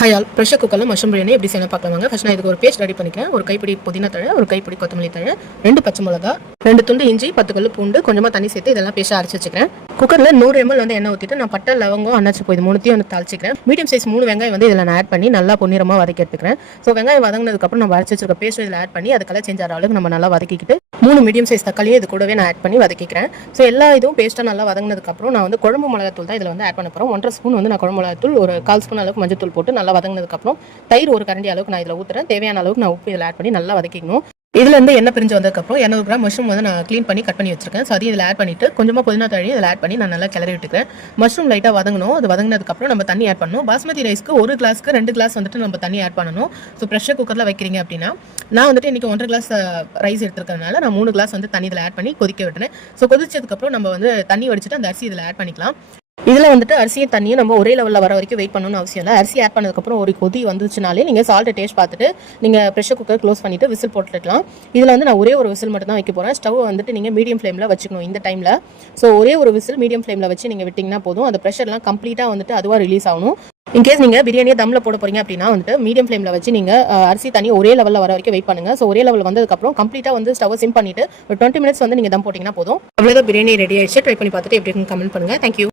Hi all, pressure குக்கரில் mushroom biryani எப்படி செய்யணும் பார்க்கலாங்க. ஃபர்ஸ்ட் நான் இதுக்கு ஒரு பேஸ்ட் ரெடி பண்ணிக்கிறேன். ஒரு கைப்பிடி புதினா தழை, ஒரு கைப்பிடி கொத்தமல்லி தழை, 2 பச்சை மிளகா, 2 துண்டு இஞ்சி, 10 கல் பூண்டு, கொஞ்சமாக தண்ணி சேர்த்து இதெல்லாம் பேஸ்ட்டாக அரைச்சி வச்சுக்கிறேன். குக்கரில் 100 ml வந்து எண்ணெய் ஊற்றிட்டு நான் பட்டை லவங்கம் அன்னாச்சி போய் 3த்தையும் வந்து தாளிச்சிக்கிறேன். மீடியம் சைஸ் 3 வெங்காயம் வந்து இதில் நான் ஆட் பண்ணி நல்லா பொன்னிறமாக வதக்கி எடுத்துக்கிறேன். ஸோ வெங்காயம் வதங்கினதுக்கப்புறம் நம்ம அரைச்சி வச்சிருக்க பேஸ்ட் இதில் ஆட் பண்ணி அது கலர் சேஞ்ச் ஆகிற அளவுக்கு நம்ம நல்லா வதக்கிக்கிட்டு 3 மீடியம் சைஸ் தக்காளியும் இது கூடவே நான் ஆட் பண்ணி வதக்கிக்கிறேன். ஸோ எல்லா இதுவும் பேஸ்ட்டாக நல்லா வதங்கினதுக்கப்புறம் நான் வந்து குழம்பு மிளகாத்தூள் தான் இதில் வந்து ஆட் பண்ண போகிறோம். 1.5 ஸ்பூன் வந்து நான் குழம்பு மிளகாத்தூள், ஒரு 1/4 ஸ்பூன் அளவுக்கு மஞ்சள் போட்டு நல்லா வதங்கினதுக்கப்புறம் தயிர் ஒரு கரண்டி அளவுக்கு நான் இதில் ஊற்றுறேன். தேவையான அளவுக்கு நான் உப்பு இதில் ஆட் பண்ணி நல்லா வதக்கிக்கணும். இதுல இருந்து எண்ணெய் பிரிஞ்சு வந்ததுக்கப்புறம் 200 கிராம் மஷ்ரூம் வந்து நான் க்ளீன் பண்ணி கட் பண்ணி வச்சிருக்கேன். ஸோ அதையும் இதில் ஆட் பண்ணிட்டு கொஞ்சமாக புதினா தழை இதில் ஆட் பண்ணி நான் நல்லா கிளறி விட்டுக்கிறேன். மஷ்ரூம் லைட்டாக வதங்கணும். அது வதங்கினதுக்கப்புறம் நம்ம தண்ணி ஆட் பண்ணணும். பாஸ்மதி ரைஸ்க்கு 1 கிளாஸ்க்கு 2 கிளாஸ் வந்துட்டு நம்ம தண்ணி ஆட் பண்ணணும். ஸோ ப்ரெஷர் குக்கரில் வைக்கிறீங்க அப்படின்னா நான் வந்துட்டு இன்றைக்கி 1.5 கிளாஸ் ரைஸ் எடுத்துருக்கறனால நான் 3 கிளாஸ் வந்து தண்ணி இதில் ஆட் பண்ணி கொதிக்க விட்டுறேன். ஸோ கொதிச்சதுக்கப்புறம் நம்ம வந்து தண்ணி வடிச்சிட்டு அந்த அரிசி இதில் ஆட் பண்ணிக்கலாம். இதில் வந்துட்டு அரிசியும் தண்ணியும் நம்ம ஒரே லெவலில் வர வரைக்கும் வெயிட் பண்ணணும்னு அவசியம் இல்லை. அரிசி ஆட் பண்ணதுக்கப்புறம் ஒரு கொதி வந்துச்சுனாலே நீங்கள் சால்ட்டை டேஸ்ட் பார்த்துட்டு நீங்கள் ப்ரெஷர் குக்கர் க்ளோஸ் பண்ணிவிட்டு விசில் போட்டுக்கலாம். இதில் வந்து நான் ஒரே ஒரு விசில் மட்டும் தான் வைக்க போகிறேன். ஸ்டவ் வந்துட்டு நீங்கள் மீடியம் ஃப்ளேமில் வச்சுக்கணும் இந்த டைமில். ஸோ ஒரே ஒரு விசில் மீடியம் ஃப்ளேமில் வச்சு நீங்கள் விட்டிங்கன்னா போதும். அந்த ப்ரெஷர்லாம் கம்ப்ளீட்டாக வந்துட்டு அதுவாக ரிலீஸ் ஆகணும். இன்கேஸ் நீங்கள் பிரியாணியை தம்மில் போட போகிறீங்க அப்படின்னா வந்துட்டு மீடியம் ஃப்ளேமில் வச்சு நீங்கள் அரிசி தண்ணி ஒரே லெவலில் வர வரைக்கும் வெயிட் பண்ணுங்கள். ஸோ ஒரே லெவல் வந்ததுக்கப்புறம் கம்ப்ளீட்டாக வந்து ஸ்டவ் சிம் பண்ணிவிட்டு ஒரு 20 மினிட்ஸ் வந்து நீங்கள் தம் போட்டிங்கன்னா போதும். அவ்வளோதான், பிரியாணி ரெடி ஆயிடுச்சு. ட்ரை பண்ணி பார்த்துட்டு எப்படி இருக்குன்னு கமெண்ட் பண்ணுங்கள். தேங்க்யூ.